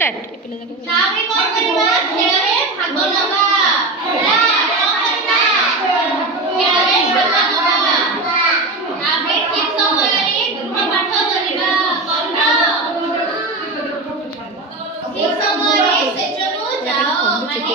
नावे कोन करबा खेलरे भाग नबा ହେଲା खेलरे भाग नबा नावे ठीक समୟରେ गृह पाठ କରିବା କର ठीक ସମୟରେ ସେଜକୁ ଯାଅ ମାନେ